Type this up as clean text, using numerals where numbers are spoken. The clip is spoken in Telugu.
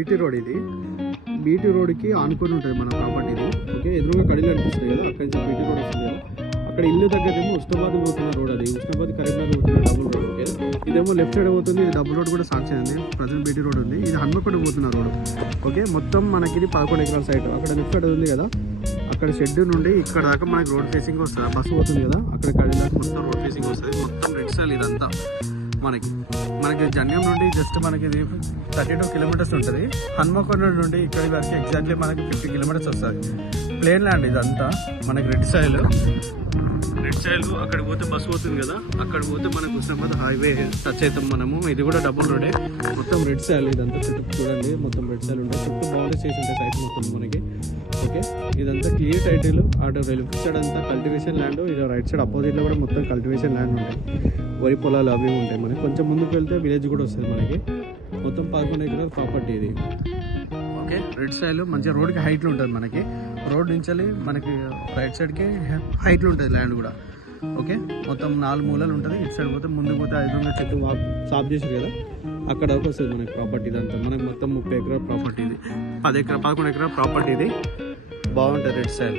బీటీ రోడ్ ఇది. బీటీ రోడ్కి ఆనుకొని ఉంటుంది మన ప్రాపర్టీ ఇది. ఓకే, ఎదురుగా కడిలు కనిపిస్తుంది కదా, అక్కడి నుంచి బీటీ రోడ్ వస్తుంది కదా. అక్కడ ఇల్లు దగ్గర ఏమో ఉస్నాబాద్ పోతున్న రోడ్, అది ఉస్నాబాద్ కరీంనగర్ పోతున్న డబుల్ రోడ్. ఓకే, ఇదేమో లెఫ్ట్ సైడ్ పోతుంది, ఇది డబుల్ రోడ్ కూడా సాక్షి ఉంది. ప్రజెంట్ బీటీ రోడ్ ఉంది, ఇది హన్మకొండ పోతున్న రోడ్. ఓకే, మొత్తం మనకి ఇది 11 ఎకరాల సైట్. అక్కడ లెఫ్ట్ సైడ్ ఉంది కదా, అక్కడ షెడ్ నుండి ఇక్కడ దాకా మనకి రోడ్ ఫేసింగ్ వస్తుంది. బస్సు పోతుంది కదా, అక్కడ కడి దాకా మొత్తం రోడ్ ఫేసింగ్ వస్తుంది. మొత్తం రెడ్ సైల్ ఇదంతా మనకి జన్యం నుండి జస్ట్ మనకి ఇది 32 కిలోమీటర్స్ ఉంటుంది. హన్మకొండ నుండి ఇక్కడి వరకు ఎగ్జాక్ట్లీ మనకి 50 కిలోమీటర్స్ వస్తుంది. ప్లేన్ ల్యాండ్ ఇదంతా మనకి రెడ్ సైల్. అక్కడ పోతే బస్సు పోతుంది కదా, అక్కడ పోతే మనకు ఉస్నాబాద్ హైవే టచ్ అవుతాం మనము. ఇది కూడా డబుల్ రోడే, మొత్తం రెడ్ సైల్ ఇదంతా. చుట్టూ చూడండి మొత్తం రెడ్ సైల్ ఉంటాయి, చుట్టూ బౌండరీస్ చేసి ఉంటాయి సైట్ మొత్తం మనకి. ఓకే, ఇదంతా క్లియర్ టైటిల్. అటు లెఫ్ట్ సైడ్ అంతా కల్టివేషన్ ల్యాండ్, ఇక రైట్ సైడ్ అపోజిట్లో కూడా మొత్తం కల్టివేషన్ ల్యాండ్ ఉంటాయి. వరి పొలాలు అవి ఉంటాయి మనకి. కొంచెం ముందుకు వెళ్తే విలేజ్ కూడా వస్తుంది మనకి. మొత్తం 11 ఎకరాల ప్రాపర్టీ ఇది. ఓకే, రెడ్ సైడ్ మంచిగా రోడ్కి హైట్లో ఉంటుంది మనకి. రోడ్ నుంచి మనకి రైట్ సైడ్కి హైట్లో ఉంటుంది ల్యాండ్ కూడా. ఓకే, మొత్తం 4 మూలలు ఉంటుంది. ఇటు సైడ్ పోతే ముందుకు పోతే 500 చెట్టు సాఫ్ చేసారు కదా, అక్కడ వస్తుంది మనకి ప్రాపర్టీ. ఇదంతా మనకి మొత్తం 30 ఎకరాల ప్రాపర్టీ ఇది. 11 ఎకరాల ప్రాపర్టీ ఇది. బాగుంటుంది రెడ్ సైడ్.